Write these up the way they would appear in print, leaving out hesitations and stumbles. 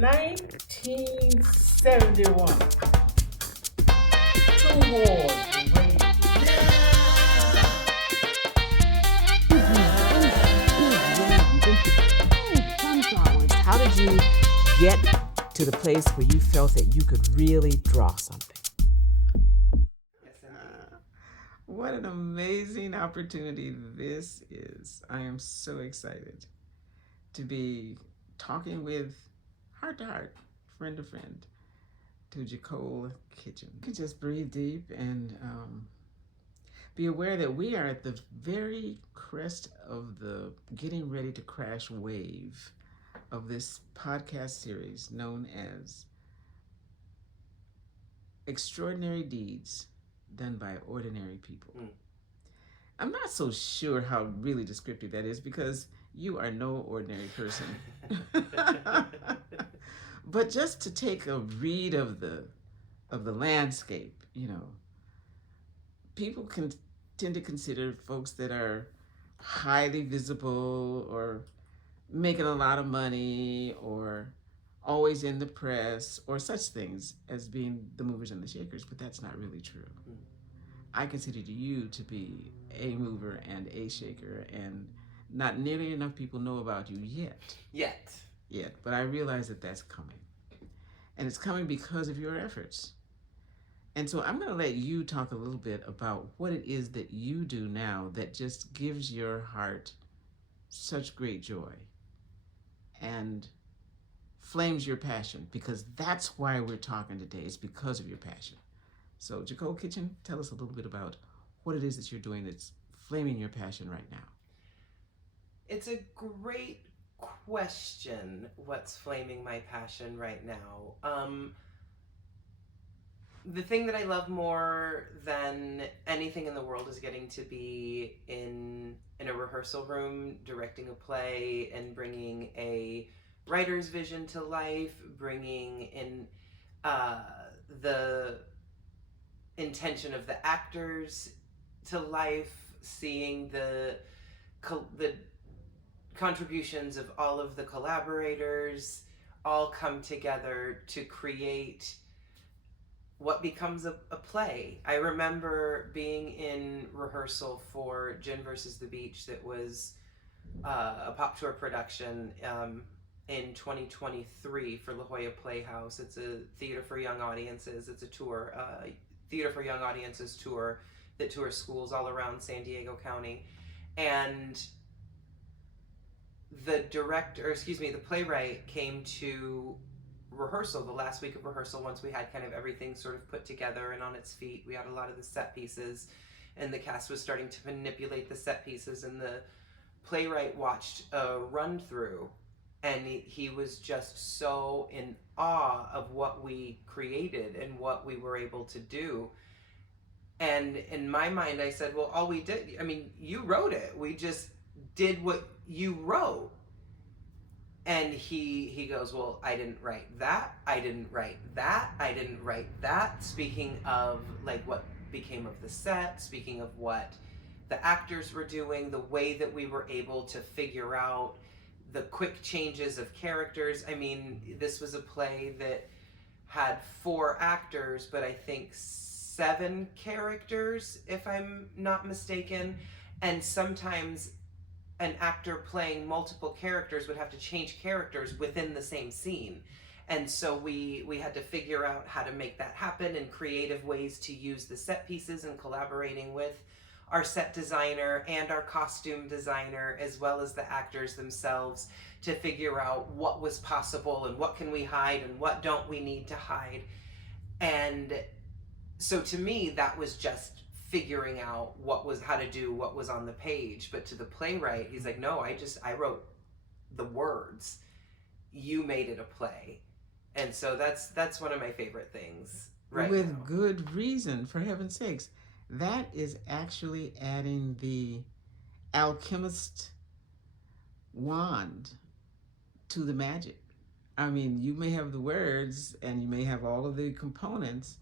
1971. Two wars waiting. Sunflowers. How did you get to the place where you felt that you could really draw something? What an amazing opportunity this is. I am so excited to be talking with heart to heart, friend to friend, to Jacole Kitchen. You can just breathe deep and be aware that we are at the very crest of the getting ready to crash wave of this podcast series known as Extraordinary Deeds Done by Ordinary People. I'm not so sure how really descriptive that is because you are no ordinary person. But just to take a read of the landscape, people can tend to consider folks that are highly visible or making a lot of money or always in the press or such things as being the movers and the shakers, but that's not really true. I consider you to be a mover and a shaker, and not nearly enough people know about you yet. But I realize that that's coming. And it's coming because of your efforts. And so I'm going to let you talk a little bit about what it is that you do now that just gives your heart such great joy and flames your passion, because that's why we're talking today. It's because of your passion. So Jacole Kitchen, tell us a little bit about what it is that you're doing that's flaming your passion right now. It's a great question, what's flaming my passion right now. The thing that I love more than anything in the world is getting to be in a rehearsal room, directing a play, and bringing a writer's vision to life, bringing in the intention of the actors to life, seeing the contributions of all of the collaborators all come together to create what becomes a play. I remember being in rehearsal for Gin versus the Beach that was a pop tour production in 2023 for La Jolla Playhouse. It's a theater for young audiences. It's a tour, theater for young audiences tour that tours schools all around San Diego County. And the playwright came to rehearsal, the last week of rehearsal, once we had kind of everything sort of put together and on its feet. We had a lot of the set pieces, and the cast was starting to manipulate the set pieces, and the playwright watched a run through, and he was just so in awe of what we created and what we were able to do. And in my mind, I said, well, all we did, I mean, you wrote it. We just did what you wrote. And he goes, well, I didn't write that. I didn't write that. I didn't write that. Speaking of like what became of the set, speaking of what the actors were doing, the way that we were able to figure out the quick changes of characters. I mean, this was a play that had 4 actors, but I think 7 characters, if I'm not mistaken. And sometimes an actor playing multiple characters would have to change characters within the same scene. And so we had to figure out how to make that happen and creative ways to use the set pieces, and collaborating with our set designer and our costume designer, as well as the actors themselves, to figure out what was possible and what can we hide and what don't we need to hide. And so to me, that was just figuring out how to do what was on the page. But to the playwright, he's like, no, I wrote the words. You made it a play. And so that's one of my favorite things right With now. good reason, for heaven's sakes. That is actually adding the alchemist wand to the magic. I mean, you may have the words and you may have all of the components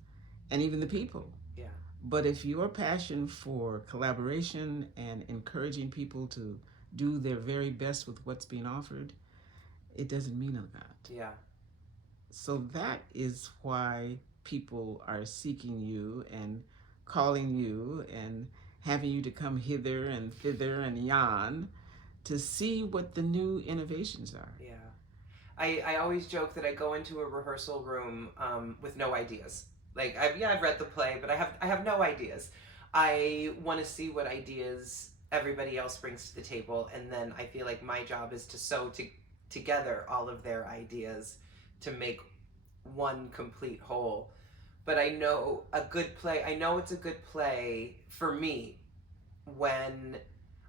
and even the people. Yeah. But if your passion for collaboration and encouraging people to do their very best with what's being offered, it doesn't mean a lot. Yeah. So that is why people are seeking you and calling you and having you to come hither and thither and yon to see what the new innovations are. Yeah. I always joke that I go into a rehearsal room with no ideas. Like I've read the play, but I have no ideas. I want to see what ideas everybody else brings to the table, and then I feel like my job is to sew together all of their ideas to make one complete whole. But I know a good play. I know it's a good play for me when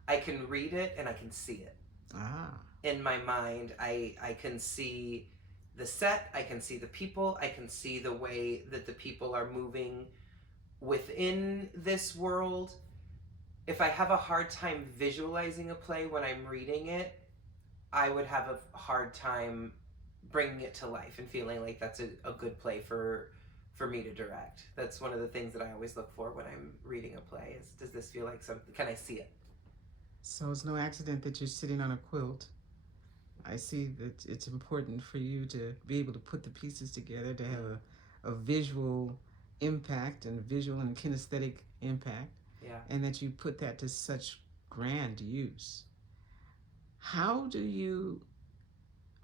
I can read it and I can see it. Ah. In my mind, I can see the set, I can see the people, I can see the way that the people are moving within this world. If I have a hard time visualizing a play when I'm reading it, I would have a hard time bringing it to life and feeling like that's a good play for me to direct. That's one of the things that I always look for when I'm reading a play is, does this feel like something, can I see it? So it's no accident that you're sitting on a quilt. I see that it's important for you to be able to put the pieces together to have a visual impact and visual and kinesthetic impact. Yeah. And that you put that to such grand use. How do you,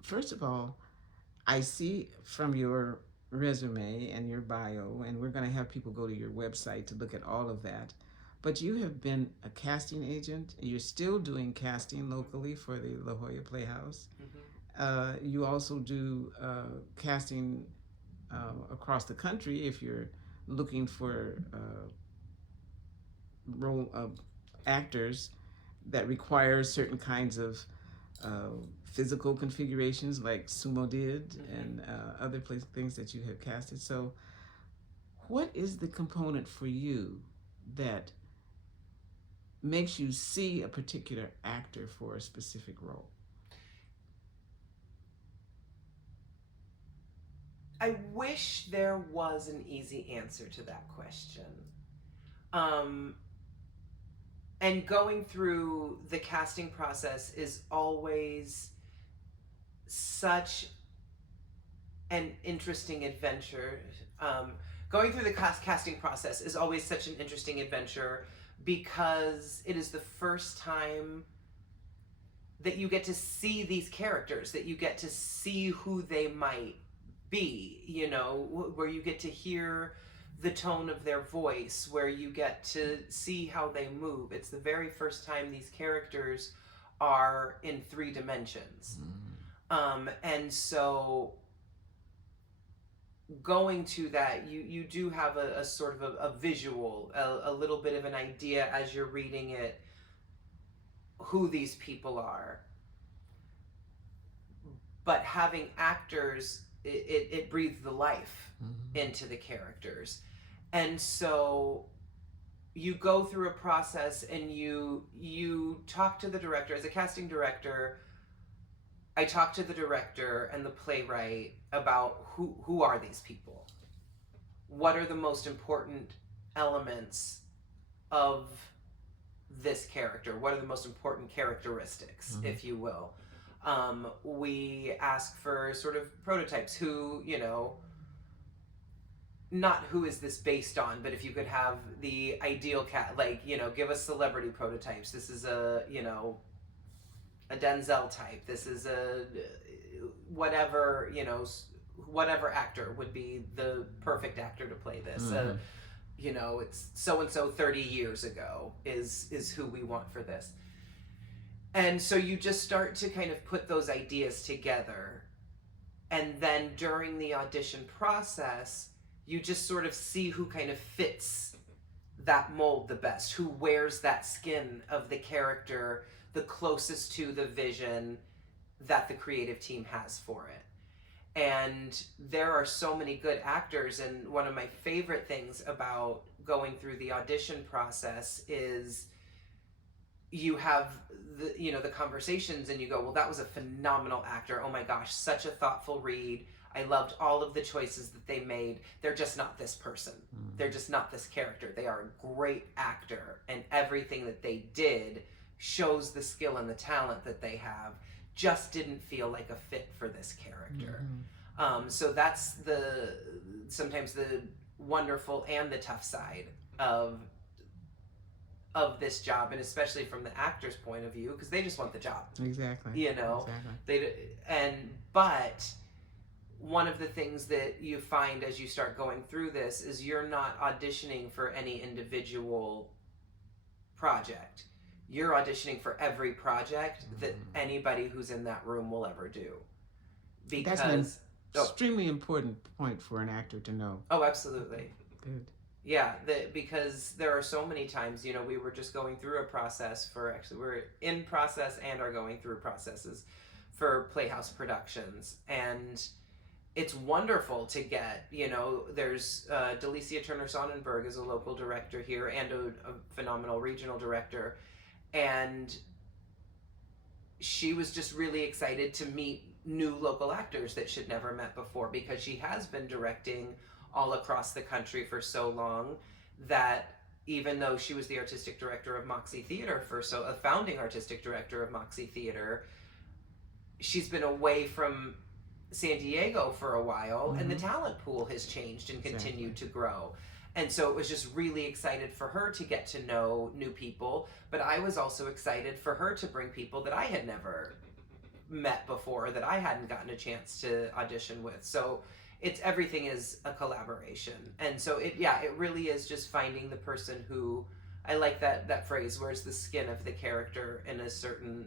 first of all, I see from your resume and your bio, and we're going to have people go to your website to look at all of that, but you have been a casting agent. You're still doing casting locally for the La Jolla Playhouse. Mm-hmm. You also do casting across the country if you're looking for role actors that require certain kinds of physical configurations like sumo did. Mm-hmm. And other things that you have casted. So what is the component for you that makes you see a particular actor for a specific role? I wish there was an easy answer to that question. And going through the casting process is always such an interesting adventure. Going through the casting process is always such an interesting adventure because it is the first time that you get to see these characters, that you get to see who they might be, you know, where you get to hear the tone of their voice, where you get to see how they move. It's the very first time these characters are in 3 dimensions. And so going to that, you do have a sort of a visual, a little bit of an idea as you're reading it, who these people are. But having actors, it breathes the life into the characters. And so you go through a process and you talk to the director. As a casting director, I talk to the director and the playwright about who are these people? What are the most important elements of this character? What are the most important characteristics, if you will? We ask for sort of prototypes, who, you know, not who is this based on, but if you could have the ideal cat, like, you know, give us celebrity prototypes. This is a, you know, a Denzel type. This is a whatever, you know, whatever actor would be the perfect actor to play this. You know, it's so-and-so 30 years ago is who we want for this. And so you just start to kind of put those ideas together. And then during the audition process, you just sort of see who kind of fits that mold the best, who wears that skin of the character the closest to the vision that the creative team has for it. And there are so many good actors, and one of my favorite things about going through the audition process is you have the, you know, the conversations and you go, well, that was a phenomenal actor. Oh my gosh, such a thoughtful read. I loved all of the choices that they made. They're just not this person. They're just not this character. They are a great actor, and everything that they did shows the skill and the talent that they have, just didn't feel like a fit for this character. So that's sometimes the wonderful and the tough side of this job, and especially from the actor's point of view, because they just want the job. Exactly. You know, Exactly. but one of the things that you find as you start going through this is you're not auditioning for any individual project. You're auditioning for every project that anybody who's in that room will ever do. Because that's an extremely important point for an actor to know. Oh, absolutely. Good. Yeah, because there are so many times, we were just going through a process we're in process and are going through processes for Playhouse productions, and it's wonderful to get, there's Delicia Turner Sonnenberg is a local director here and a phenomenal regional director, and she was just really excited to meet new local actors that she'd never met before, because she has been directing all across the country for so long that even though she was the artistic director of Moxie Theater a founding artistic director of Moxie Theater, she's been away from San Diego for a while, and the talent pool has changed and continued to grow. And so it was just really excited for her to get to know new people, but I was also excited for her to bring people that I had never met before, that I hadn't gotten a chance to audition with. So everything is a collaboration. And so it really is just finding the person who, I like that phrase, where's the skin of the character in a certain,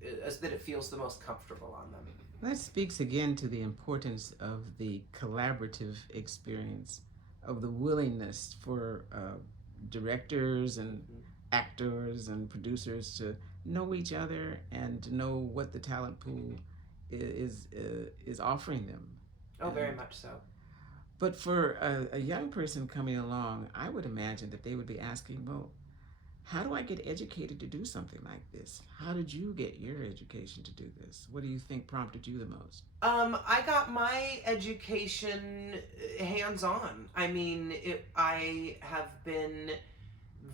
that it feels the most comfortable on them. That speaks again to the importance of the collaborative experience, of the willingness for directors and actors and producers to know each other and to know what the talent pool is offering them. Oh, very much so. But for a young person coming along, I would imagine that they would be asking, well, how do I get educated to do something like this? How did you get your education to do this? What do you think prompted you the most? I got my education hands-on. I mean, I have been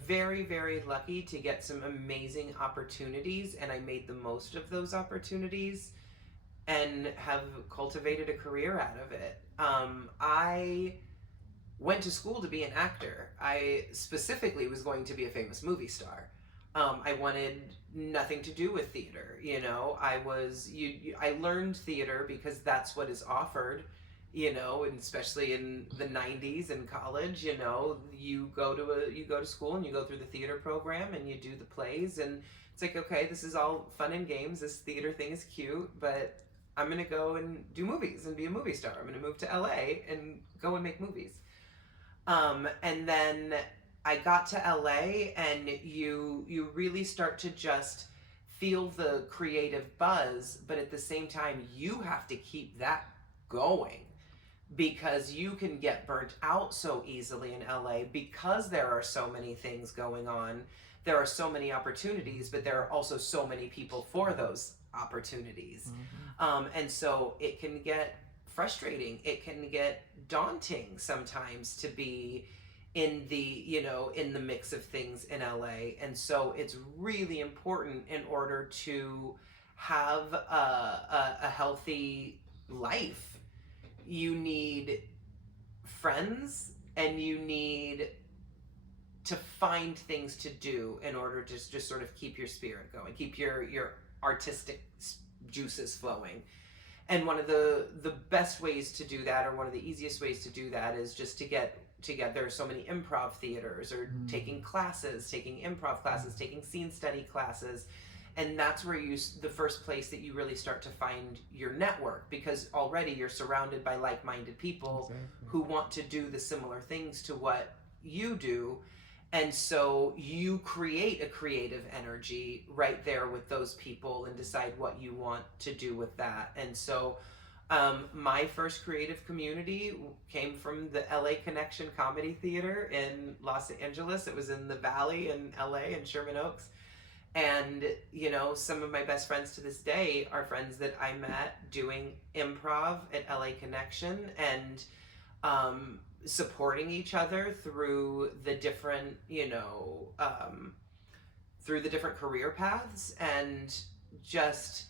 very, very lucky to get some amazing opportunities, and I made the most of those opportunities and have cultivated a career out of it. I went to school to be an actor. I specifically was going to be a famous movie star. I wanted nothing to do with theater. I learned theater because that's what is offered, and especially in the 90s in college, you go to school and you go through the theater program and you do the plays, and it's like, okay, this is all fun and games. This theater thing is cute, but I'm going to go and do movies and be a movie star. I'm going to move to LA and go and make movies. And then I got to LA, and you really start to just feel the creative buzz, but at the same time, you have to keep that going, because you can get burnt out so easily in LA because there are so many things going on. There are so many opportunities, but there are also so many people for those opportunities. And so it can get frustrating. It can get daunting sometimes to be in the mix of things in LA. And so it's really important, in order to have a healthy life, you need friends, and you need to find things to do in order to just sort of keep your spirit going, keep your artistic juices flowing. And one of the best ways to do that, or one of the easiest ways to do that, is just to get together. There are so many improv theaters, or taking improv classes, taking scene study classes. And that's where the first place that you really start to find your network, because already you're surrounded by like-minded people who want to do the similar things to what you do. And so you create a creative energy right there with those people and decide what you want to do with that. And so my first creative community came from the LA Connection Comedy Theater in Los Angeles. It was in the Valley in LA, in Sherman Oaks. And, some of my best friends to this day are friends that I met doing improv at LA Connection, and supporting each other through the different, through the different career paths, and just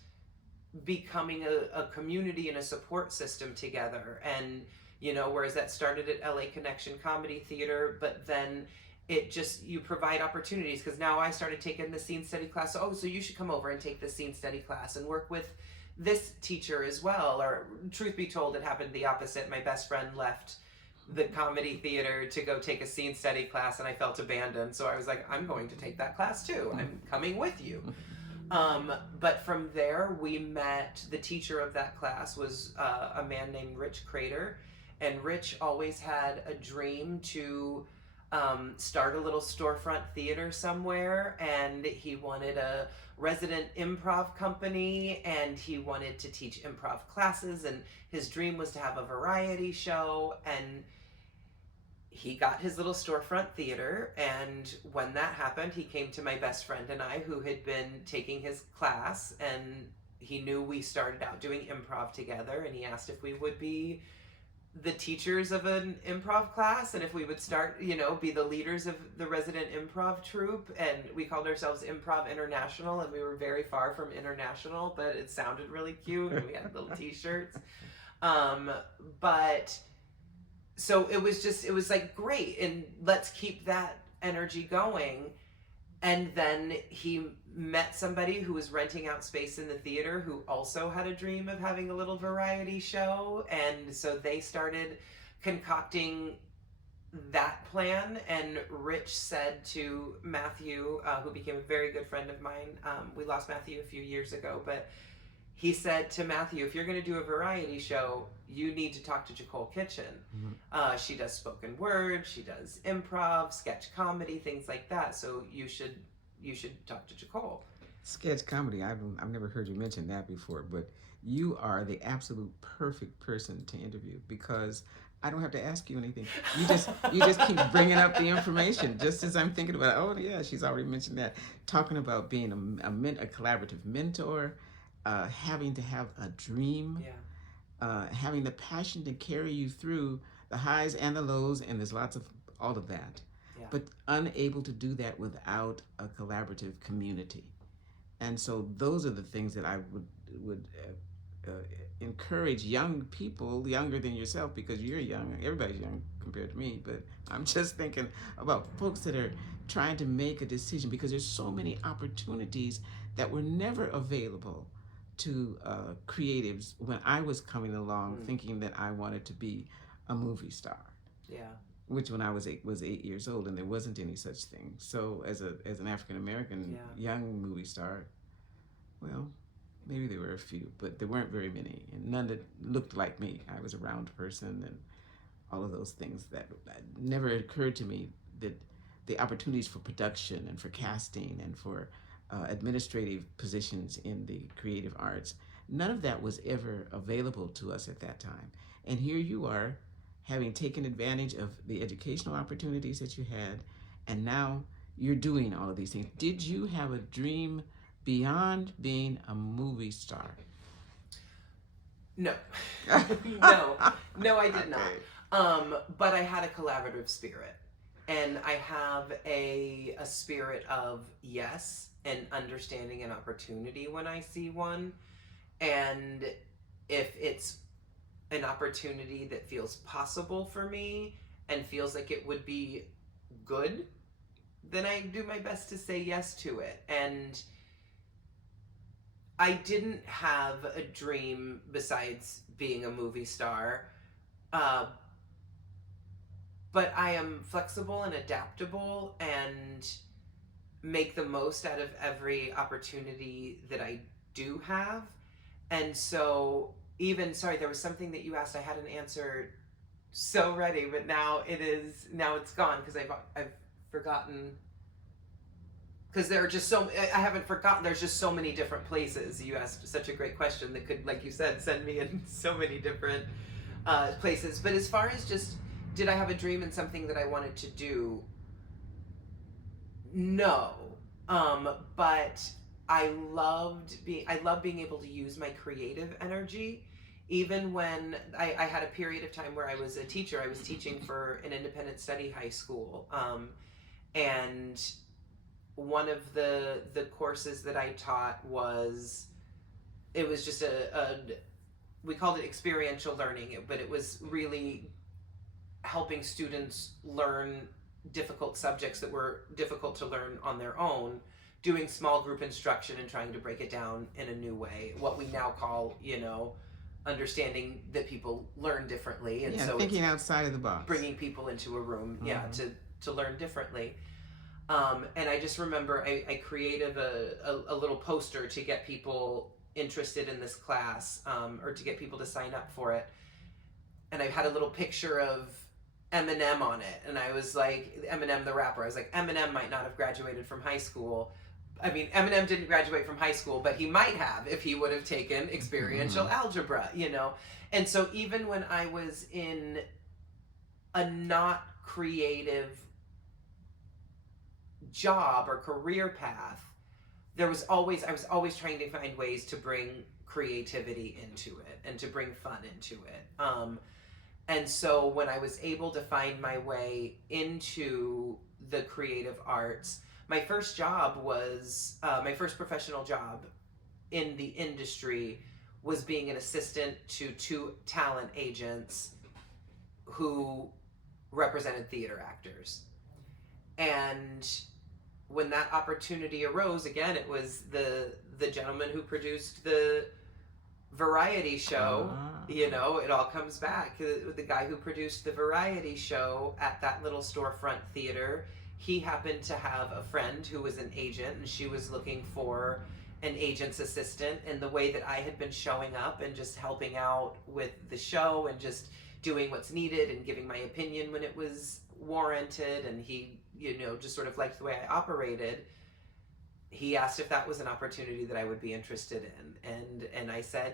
becoming a community and a support system together. And, whereas that started at LA Connection Comedy Theater, but then it just, you provide opportunities, because now I started taking the scene study class. Oh, so you should come over and take the scene study class and work with this teacher as well. Or truth be told, it happened the opposite. My best friend left the comedy theater to go take a scene study class, and I felt abandoned. So I was like, I'm going to take that class too. I'm coming with you. But from there, we met, the teacher of that class was a man named Rich Crater. And Rich always had a dream to start a little storefront theater somewhere. And he wanted a resident improv company, and he wanted to teach improv classes. And his dream was to have a variety show. And he got his little storefront theater, and when that happened, he came to my best friend and I, who had been taking his class, and he knew we started out doing improv together, and he asked if we would be the teachers of an improv class, and if we would start, be the leaders of the resident improv troupe. And we called ourselves Improv International, and we were very far from international, but it sounded really cute, and we had little t-shirts. But so it was like, great, and let's keep that energy going. And then he met somebody who was renting out space in the theater, who also had a dream of having a little variety show. And so they started concocting that plan. And Rich said to Matthew, who became a very good friend of mine, we lost Matthew a few years ago, but he said to Matthew, if you're going to do a variety show, you need to talk to Jacole Kitchen. Mm-hmm. She does spoken word, she does improv, sketch comedy, things like that. So you should talk to Jacole. Sketch comedy, I've never heard you mention that before, but you are the absolute perfect person to interview, because I don't have to ask you anything. You just keep bringing up the information, just as I'm thinking about, oh yeah, she's already mentioned that. Talking about being a collaborative mentor, having to have a dream, having the passion to carry you through the highs and the lows, and there's lots of all of that, but unable to do that without a collaborative community. And so those are the things that I would encourage young people, younger than yourself, because you're young, everybody's young compared to me, but I'm just thinking about folks that are trying to make a decision, because there's so many opportunities that were never available to creatives when I was coming along, thinking that I wanted to be a movie star. Yeah. Which when I was 8 years old, and there wasn't any such thing. So as an African American young movie star, well, maybe there were a few, but there weren't very many, and none that looked like me. I was a round person, and all of those things that never occurred to me, that the opportunities for production and for casting and for administrative positions in the creative arts, none of that was ever available to us at that time. And here you are, having taken advantage of the educational opportunities that you had, and now you're doing all of these things. Did you have a dream beyond being a movie star? No. No, I did not. But I had a collaborative spirit, and I have a spirit of yes, and understanding an opportunity when I see one. And if it's an opportunity that feels possible for me and feels like it would be good, then I do my best to say yes to it. And I didn't have a dream besides being a movie star, but I am flexible and adaptable and make the most out of every opportunity that I do have. And so sorry, there was something that you asked, I had an answer so ready, but now it's gone, because I've forgotten, because there are just I haven't forgotten, there's just so many different places. You asked such a great question that could, like you said, send me in so many different places. But as far as just, did I have a dream and something that I wanted to do? No. But I love being able to use my creative energy. Even when I had a period of time where I was a teacher, I was teaching for an independent study high school. And one of the courses that I taught was it was just we called it experiential learning, but it was really helping students learn difficult subjects that were difficult to learn on their own, doing small group instruction and trying to break it down in a new way, what we now call, understanding that people learn differently. And so thinking outside of the box. Bringing people into a room, to learn differently. And I just remember I created a little poster to get people interested in this class, or to get people to sign up for it. And I had a little picture of Eminem on it. And I was like, Eminem the rapper, I was like, Eminem might not have graduated from high school. I mean, Eminem didn't graduate from high school, but he might have if he would have taken experiential algebra, And so even when I was in a not creative job or career path, I was always trying to find ways to bring creativity into it and to bring fun into it. And so when I was able to find my way into the creative arts, my first job was, my first professional job in the industry was being an assistant to 2 talent agents who represented theater actors. And when that opportunity arose, again, it was the gentleman who produced the variety show, it all comes back. The guy who produced the variety show at that little storefront theater, he happened to have a friend who was an agent, and she was looking for an agent's assistant. And the way that I had been showing up and just helping out with the show and just doing what's needed and giving my opinion when it was warranted, and he, just sort of liked the way I operated, he asked if that was an opportunity that I would be interested in. And I said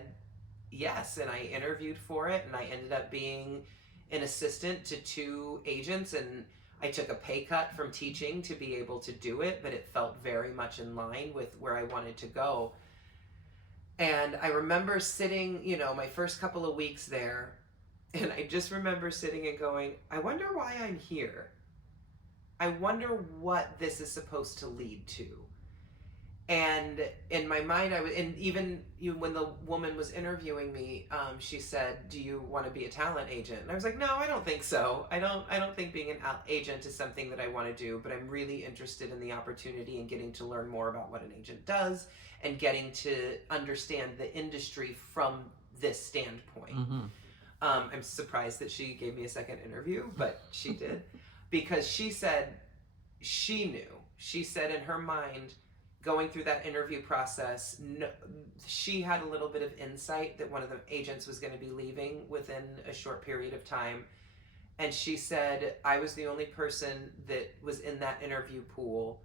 yes, and I interviewed for it, and I ended up being an assistant to 2 agents, and I took a pay cut from teaching to be able to do it, but it felt very much in line with where I wanted to go. And I remember sitting, my first couple of weeks there, and I just remember sitting and going, I wonder why I'm here. I wonder what this is supposed to lead to. And in my mind, and even when the woman was interviewing me, she said, "Do you want to be a talent agent?" And I was like, "No, I don't think so. I don't think being an agent is something that I want to do. But I'm really interested in the opportunity and getting to learn more about what an agent does and getting to understand the industry from this standpoint." I'm surprised that she gave me a second interview, but she did, because she said she knew. She said in her mind, going through that interview process, she had a little bit of insight that one of the agents was going to be leaving within a short period of time. And she said, I was the only person that was in that interview pool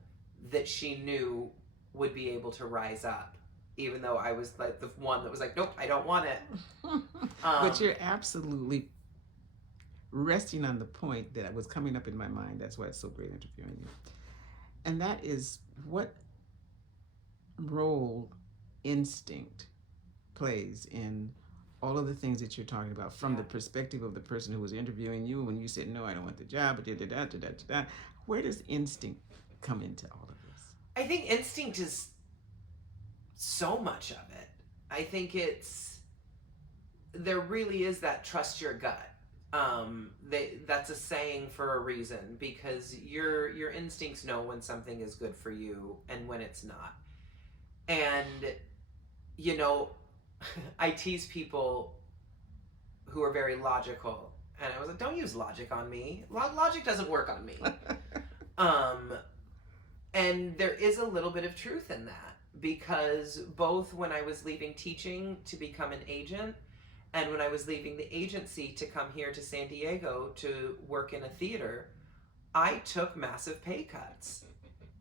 that she knew would be able to rise up, even though I was like the one that was like, nope, I don't want it. But you're absolutely resting on the point that was coming up in my mind. That's why it's so great interviewing you. And that is what role instinct plays in all of the things that you're talking about, from the perspective of the person who was interviewing you when you said, no, I don't want the job, but where does instinct come into all of this? I think instinct is so much of it. I think there really is that trust your gut. That's a saying for a reason, because your instincts know when something is good for you and when it's not. And, I tease people who are very logical, and I was like, don't use logic on me. Logic doesn't work on me. And there is a little bit of truth in that, because both when I was leaving teaching to become an agent and when I was leaving the agency to come here to San Diego to work in a theater, I took massive pay cuts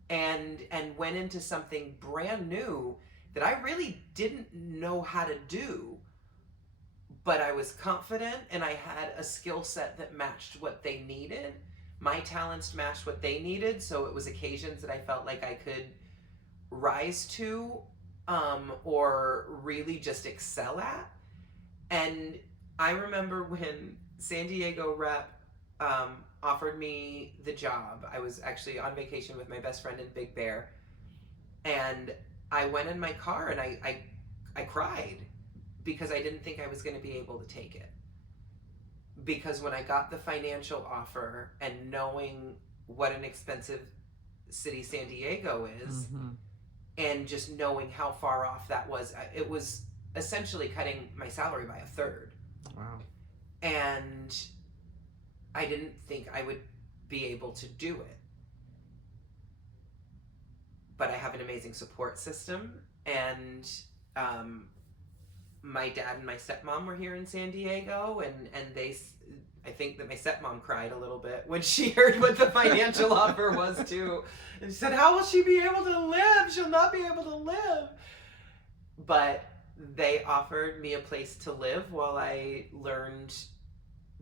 and went into something brand new that I really didn't know how to do, but I was confident and I had a skill set that matched what they needed. My talents matched what they needed, so it was occasions that I felt like I could rise to, or really just excel at. And I remember when San Diego rep offered me the job. I was actually on vacation with my best friend in Big Bear, and I went in my car and I I cried because I didn't think I was going to be able to take it. Because when I got the financial offer and knowing what an expensive city San Diego is, and just knowing how far off that was, it was essentially cutting my salary by a third. Wow. And I didn't think I would be able to do it. But I have an amazing support system, and my dad and my stepmom were here in San Diego, and I think that my stepmom cried a little bit when she heard what the financial offer was too. And she said, how will she be able to live? She'll not be able to live. But they offered me a place to live while I learned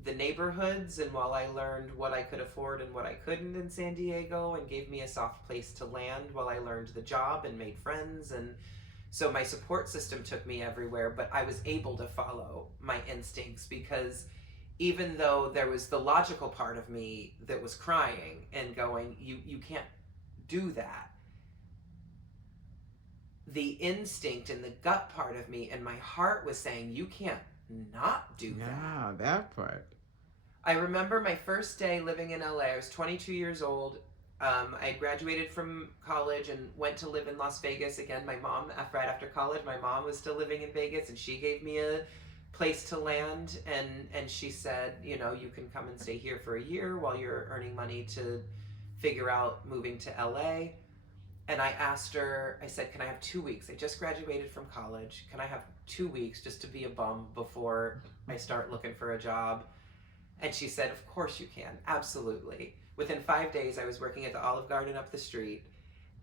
the neighborhoods and while I learned what I could afford and what I couldn't in San Diego, and gave me a soft place to land while I learned the job and made friends. And so my support system took me everywhere, but I was able to follow my instincts, because even though there was the logical part of me that was crying and going, you can't do that, the instinct and the gut part of me and my heart was saying, you can't not do that. Yeah, that part. I remember my first day living in LA. I was 22 years old. I graduated from college and went to live in Las Vegas. Again, my mom, right after college, my mom was still living in Vegas, and she gave me a place to land, and she said, you know, you can come and stay here for a year while you're earning money to figure out moving to LA. And I asked her, I said, can I have 2 weeks? I just graduated from college. Can I have 2 weeks just to be a bum before I start looking for a job? And she said, of course you can, absolutely. Within 5 days, I was working at the Olive Garden up the street,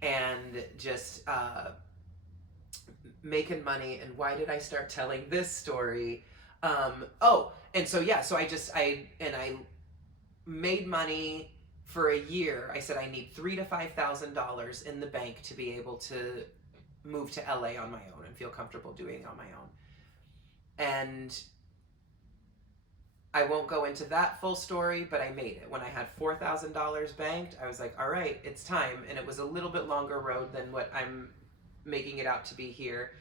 and just making money. And why did I start telling this story? So I made money for a year. I said I need $3,000 to $5,000 in the bank to be able to move to LA on my own and feel comfortable doing it on my own. And I won't go into that full story, but I made it. When I had $4,000 banked, I was like, all right, it's time. And it was a little bit longer road than what I'm making it out to be here.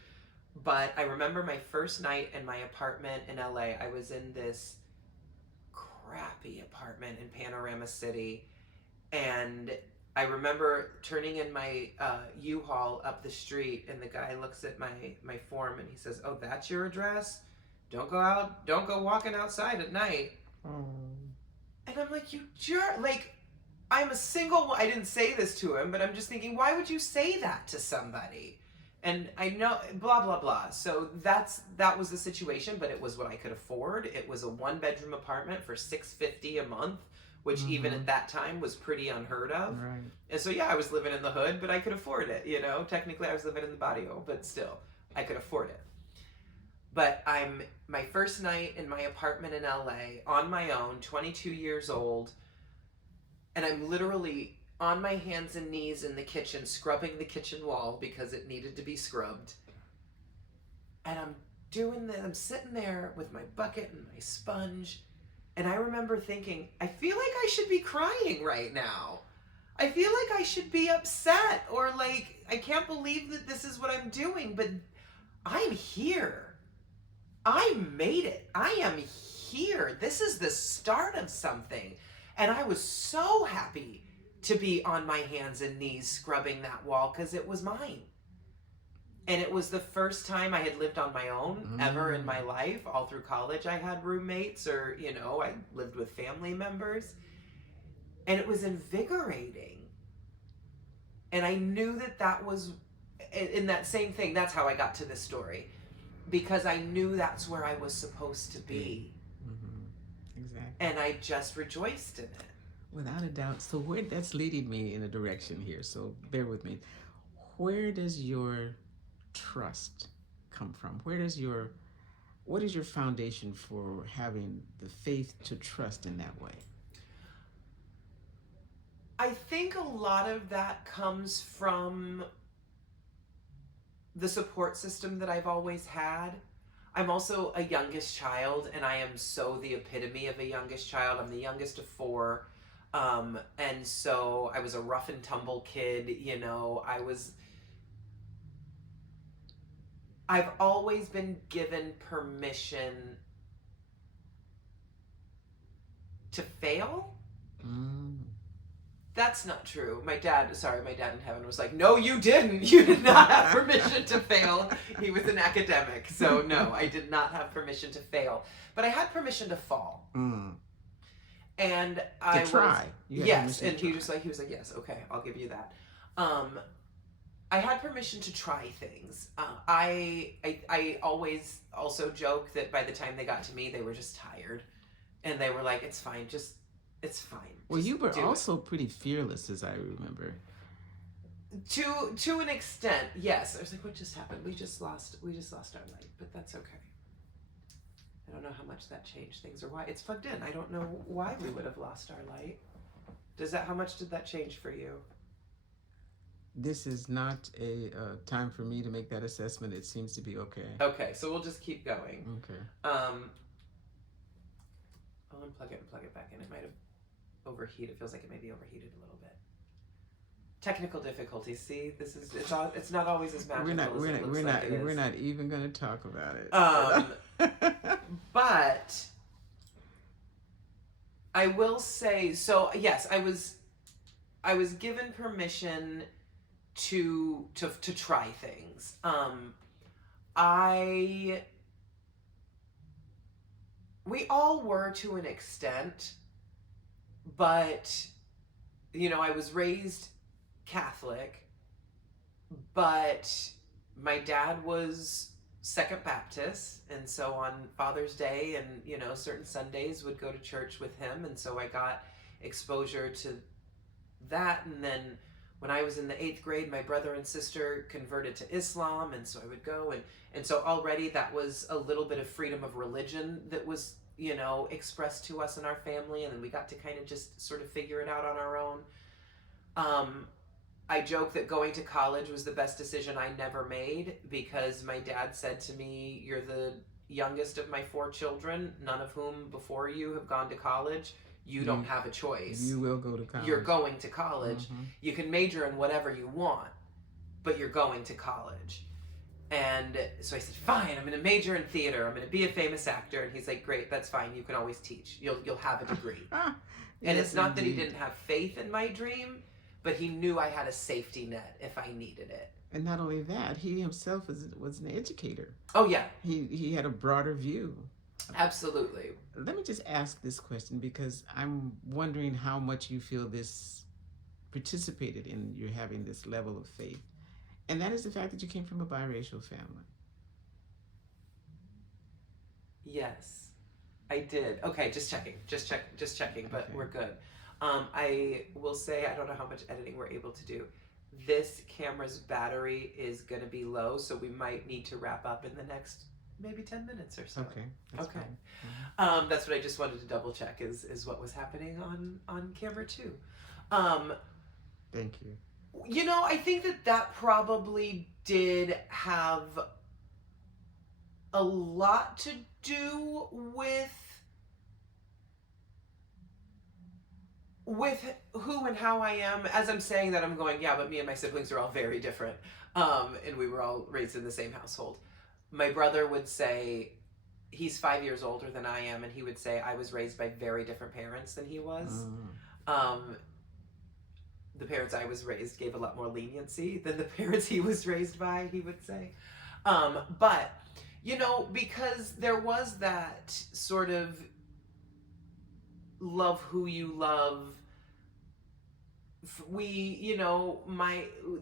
But I remember my first night in my apartment in LA. I was in this crappy apartment in Panorama City. And I remember turning in my U-Haul up the street, and the guy looks at my form and he says, oh, that's your address? Don't go walking outside at night. Oh. And I'm like, you jerk. Like, I'm a single, I didn't say this to him, but I'm just thinking, why would you say that to somebody? And I know, blah, blah, blah. So that was the situation, but it was what I could afford. It was a 1-bedroom apartment for $650 a month, which even at that time was pretty unheard of. Right. And so, yeah, I was living in the hood, but I could afford it, you know? Technically, I was living in the barrio, but still, I could afford it. But I'm my first night in my apartment in LA on my own, 22 years old, and I'm literally on my hands and knees in the kitchen, scrubbing the kitchen wall because it needed to be scrubbed. And I'm doing that. I'm sitting there with my bucket and my sponge, and I remember thinking, I feel like I should be crying right now. I feel like I should be upset, or like, I can't believe that this is what I'm doing, but I'm here. I made it. I am here. This is the start of something. And I was so happy to be on my hands and knees scrubbing that wall, because it was mine. And it was the first time I had lived on my own ever in my life. All through college I had roommates, or, you know, I lived with family members. And it was invigorating. And I knew that was, in that same thing, that's how I got to this story. Because I knew that's where I was supposed to be. Exactly. And I just rejoiced in it. Without a doubt. So that's leading me in a direction here, so bear with me. Where does your trust come from? What is your foundation for having the faith to trust in that way? I think a lot of that comes from the support system that I've always had. I'm also a youngest child, and I am so the epitome of a youngest child. I'm the youngest of 4. And so I was a rough and tumble kid, you know. I've always been given permission to fail. That's not true. My dad in heaven was like, no, you didn't. You did not have permission to fail. He was an academic. So no, I did not have permission to fail. But I had permission to fall. And I try. Yes. And he was like, yes, okay, I'll give you that. I had permission to try things. I always also joke that by the time they got to me, they were just tired. And they were like, it's fine, it's fine. Well, you were also pretty fearless, as I remember. To an extent, yes. I was like, what just happened? We just lost our light, but that's okay. I don't know how much that changed things or why. It's plugged in. I don't know why we would have lost our light. How much did that change for you? This is not a time for me to make that assessment. It seems to be okay. Okay, so we'll just keep going. Okay. I'll unplug it and plug it back in. It might have overheated. It feels like it may be overheated a little bit. Technical difficulties. See, it's not always as magical as it looks like it is. We're not even going to talk about it. But I will say, so yes, I was given permission to try things. We all were to an extent, but I was raised Catholic, but my dad was Second Baptist, and so on Father's Day and certain Sundays would go to church with him, and so I got exposure to that. And then when I was in the 8th grade, my brother and sister converted to Islam, and so I would go, and so already that was a little bit of freedom of religion that was expressed to us in our family, and then we got to kind of just sort of figure it out on our own. I joke that going to college was the best decision I never made, because my dad said to me, you're the youngest of my 4 children, none of whom before you have gone to college. You don't have a choice. You will go to college. You're going to college. You can major in whatever you want, but you're going to college. And so I said, fine, I'm going to major in theater. I'm going to be a famous actor. And he's like, great, that's fine. You can always teach. You'll have a degree. And Yes, it's not that he indeed. didn't have faith in my dream, but he knew I had a safety net if I needed it. And not only that, he himself was an educator. Oh, yeah. He had a broader view. Absolutely. Let me just ask this question, because I'm wondering how much you feel this participated in you having this level of faith. And that is the fact that you came from a biracial family. Yes, I did. Okay, just checking, but Okay. we're good. I will say, I don't know how much editing we're able to do. This camera's battery is going to be low, so we might need to wrap up in the next maybe 10 minutes or so. Okay. That's Okay. fine. That's what I just wanted to double check is what was happening on camera too. Thank you. I think that probably did have a lot to do with who and how I am. As I'm saying that, I'm going, yeah, but me and my siblings are all very different. And we were all raised in the same household. My brother would say, he's 5 years older than I am, and he would say I was raised by very different parents than he was. The parents I was raised gave a lot more leniency than the parents he was raised by, he would say. But, because there was that sort of love who you love,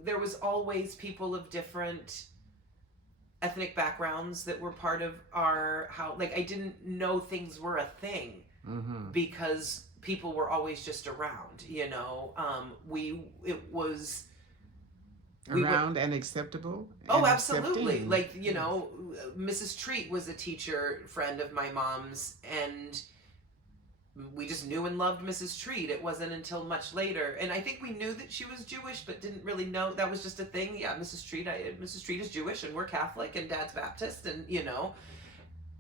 there was always people of different ethnic backgrounds that were part of our house. Like, I didn't know things were a thing because people were always just around, it was Around and acceptable? Oh, and absolutely. accepting. Like, Mrs. Treat was a teacher friend of my mom's, and we just knew and loved Mrs. Treat. It wasn't until much later. And I think we knew that she was Jewish, but didn't really know that was just a thing. Yeah, Mrs. Treat is Jewish, and we're Catholic, and Dad's Baptist, and,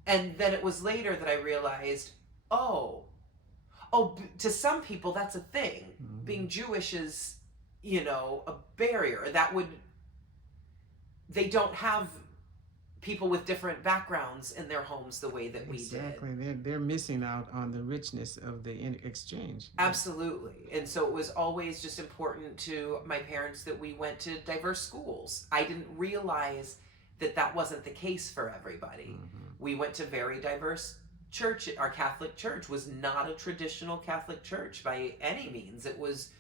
And then it was later that I realized, to some people, that's a thing. Being Jewish is, a barrier. They don't have people with different backgrounds in their homes the way that we did. Exactly. They're missing out on the richness of the exchange. Absolutely. And so it was always just important to my parents that we went to diverse schools. I didn't realize that that wasn't the case for everybody. We went to very diverse church. Our Catholic church was not a traditional Catholic church by any means. It was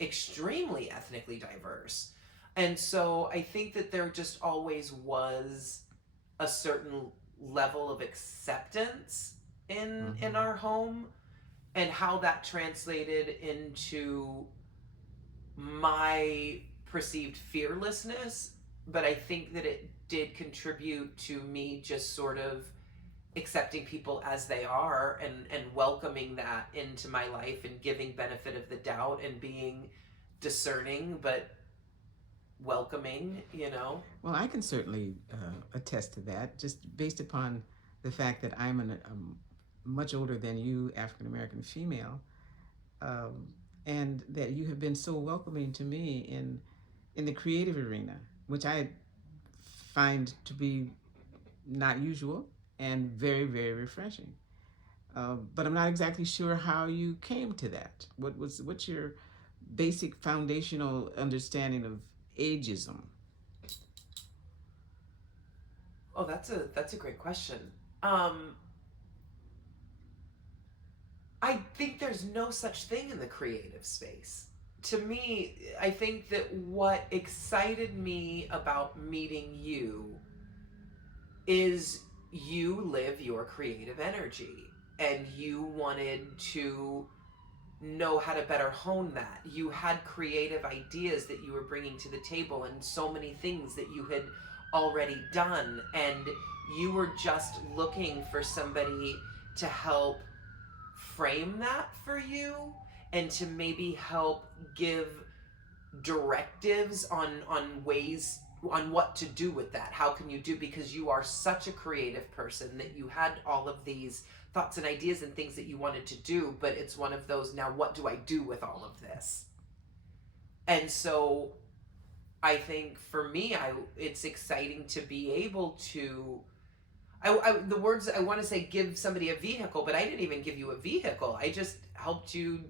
extremely ethnically diverse. And so I think that there just always was a certain level of acceptance in our home, and how that translated into my perceived fearlessness. But I think that it did contribute to me just sort of accepting people as they are, and welcoming that into my life, and giving benefit of the doubt, and being discerning but welcoming, you know. Well, I can certainly attest to that, just based upon the fact that I'm a much older than you, African American female, and that you have been so welcoming to me in the creative arena, which I find to be not usual and very, very refreshing. But I'm not exactly sure how you came to that. What's your basic foundational understanding of ageism? Oh, that's a great question. I think there's no such thing in the creative space. To me, I think that what excited me about meeting you is you live your creative energy, and you wanted to know how to better hone that. You had creative ideas that you were bringing to the table, and so many things that you had already done, and you were just looking for somebody to help frame that for you, and to maybe help give directives on ways on what to do with that. How can you do, because you are such a creative person that you had all of these thoughts and ideas and things that you wanted to do, but it's one of those, now what do I do with all of this? And so I think for me, it's exciting to be able to, the words I want to say, give somebody a vehicle, but I didn't even give you a vehicle. I just helped you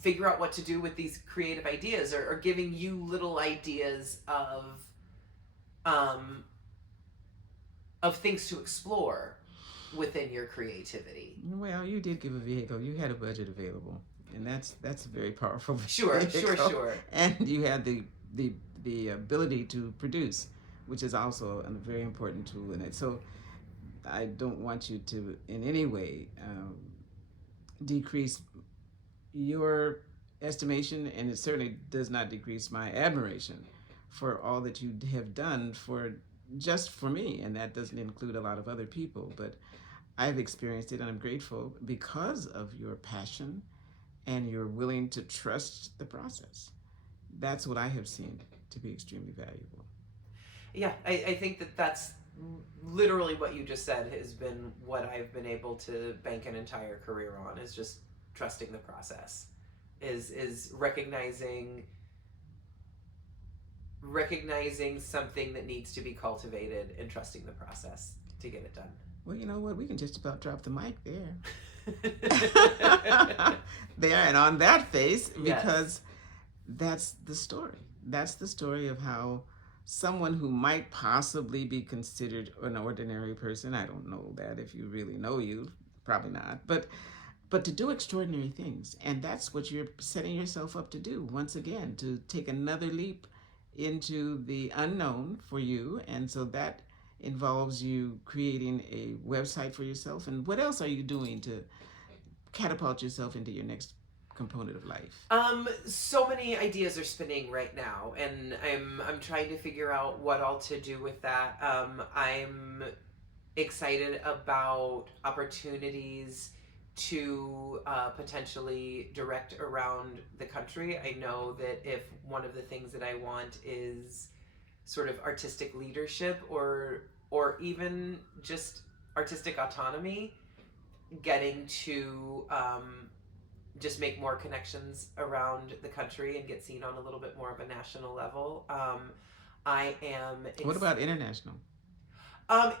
figure out what to do with these creative ideas, or giving you little ideas of things to explore within your creability. Well, you did give a vehicle. You had a budget available, and that's a very powerful Sure. And you had the ability to produce, which is also a very important tool in it. So I don't want you to in any way decrease your estimation, and it certainly does not decrease my admiration for all that you have done just for me, and that doesn't include a lot of other people, but I've experienced it, and I'm grateful because of your passion and you're willing to trust the process. That's what I have seen to be extremely valuable. Yeah, I think that's literally what you just said has been what I've been able to bank an entire career on, is just trusting the process, is recognizing something that needs to be cultivated, and trusting the process to get it done. Well, you know what? We can just about drop the mic there. There, and on that face, because that's the story. That's the story of how someone who might possibly be considered an ordinary person, I don't know that if you really know you, probably not, but to do extraordinary things. And that's what you're setting yourself up to do, once again, to take another leap into the unknown for you. And so that involves you creating a website for yourself. And what else are you doing to catapult yourself into your next component of life? So many ideas are spinning right now, and I'm trying to figure out what all to do with that. I'm excited about opportunities to potentially direct around the country. I know that if one of the things that I want is sort of artistic leadership, or even just artistic autonomy, getting to just make more connections around the country and get seen on a little bit more of a national level. I am. What about international?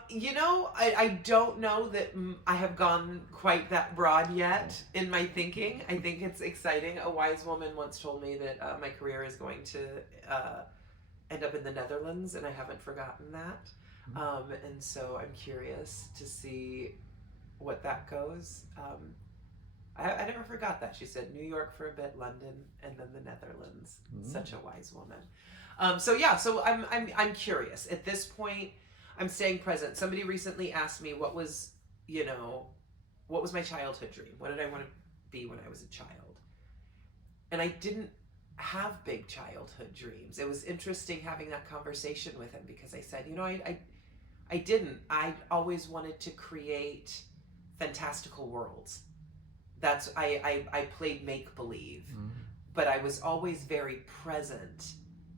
You know, I don't know that I have gone quite that broad yet in my thinking. I think it's exciting. A wise woman once told me that my career is going to end up in the Netherlands, and I haven't forgotten that. And so I'm curious to see what that goes. I never forgot that. She said New York for a bit, London, and then the Netherlands. Such a wise woman. So I'm curious. At this point, I'm staying present. Somebody recently asked me what was my childhood dream? What did I want to be when I was a child? And I didn't have big childhood dreams. It was interesting having that conversation with him because I said, I didn't. I always wanted to create fantastical worlds. I played make-believe, but I was always very present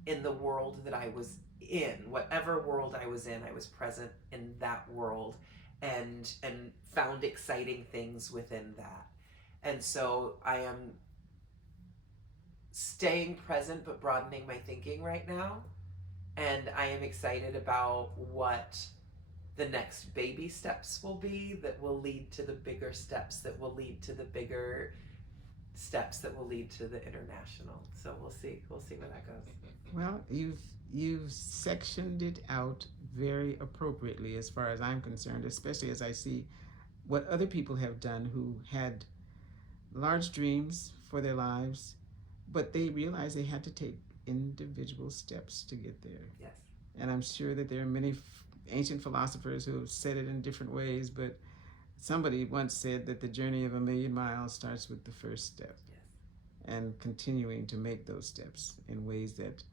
in the world that I was in. Whatever world I was in, I was present in that world and found exciting things within that. And so I am staying present but broadening my thinking right now. And I am excited about what the next baby steps will be that will lead to the bigger steps that will lead to the bigger steps that will lead to the international. So we'll see where that goes. Well, you've sectioned it out very appropriately as far as I'm concerned, especially as I see what other people have done who had large dreams for their lives, but they realized they had to take individual steps to get there. Yes. And I'm sure that there are many ancient philosophers who have said it in different ways, but somebody once said that the journey of 1,000,000 miles starts with the first step. Yes. And continuing to make those steps in ways that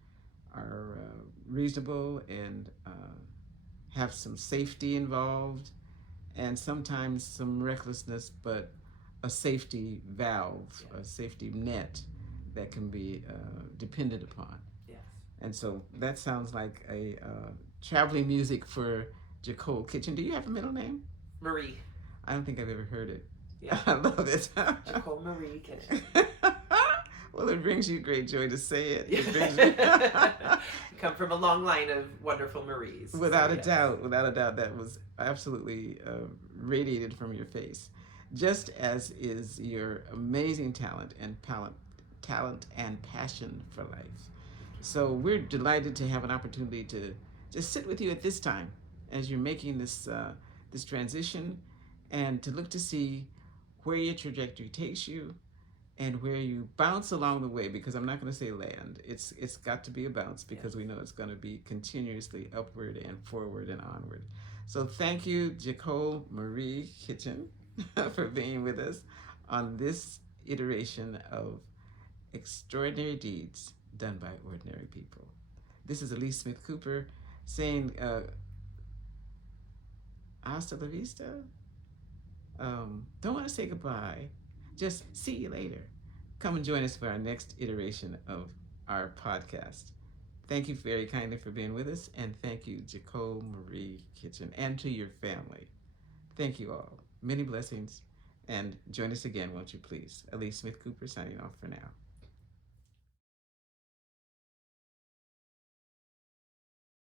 are reasonable and have some safety involved and sometimes some recklessness, but a safety valve, a safety net that can be depended upon. Yes. And so that sounds like a traveling music for Jacole Kitchen. Do you have a middle name? Marie. I don't think I've ever heard it. Yeah. I love it. Jacole Marie Kitchen. Well, it brings you great joy to say it. Yeah. It brings me... Come from a long line of wonderful Maries. Without a doubt, that was absolutely radiated from your face. Just as is your amazing talent and passion for life. So we're delighted to have an opportunity to just sit with you at this time as you're making this transition and to look to see where your trajectory takes you and where you bounce along the way, because I'm not going to say land. It's got to be a bounce because we know it's going to be continuously upward and forward and onward. So thank you, Jacole Marie Kitchen, for being with us on this iteration of Extraordinary Deeds Done by Ordinary People. This is Alyce Smith Cooper saying hasta la vista. Don't want to say goodbye. Just see you later. Come and join us for our next iteration of our podcast. Thank you very kindly for being with us, and thank you, Jacole Marie Kitchen, and to your family. Thank you all. Many blessings, and join us again, won't you please? Alyce Smith Cooper signing off for now.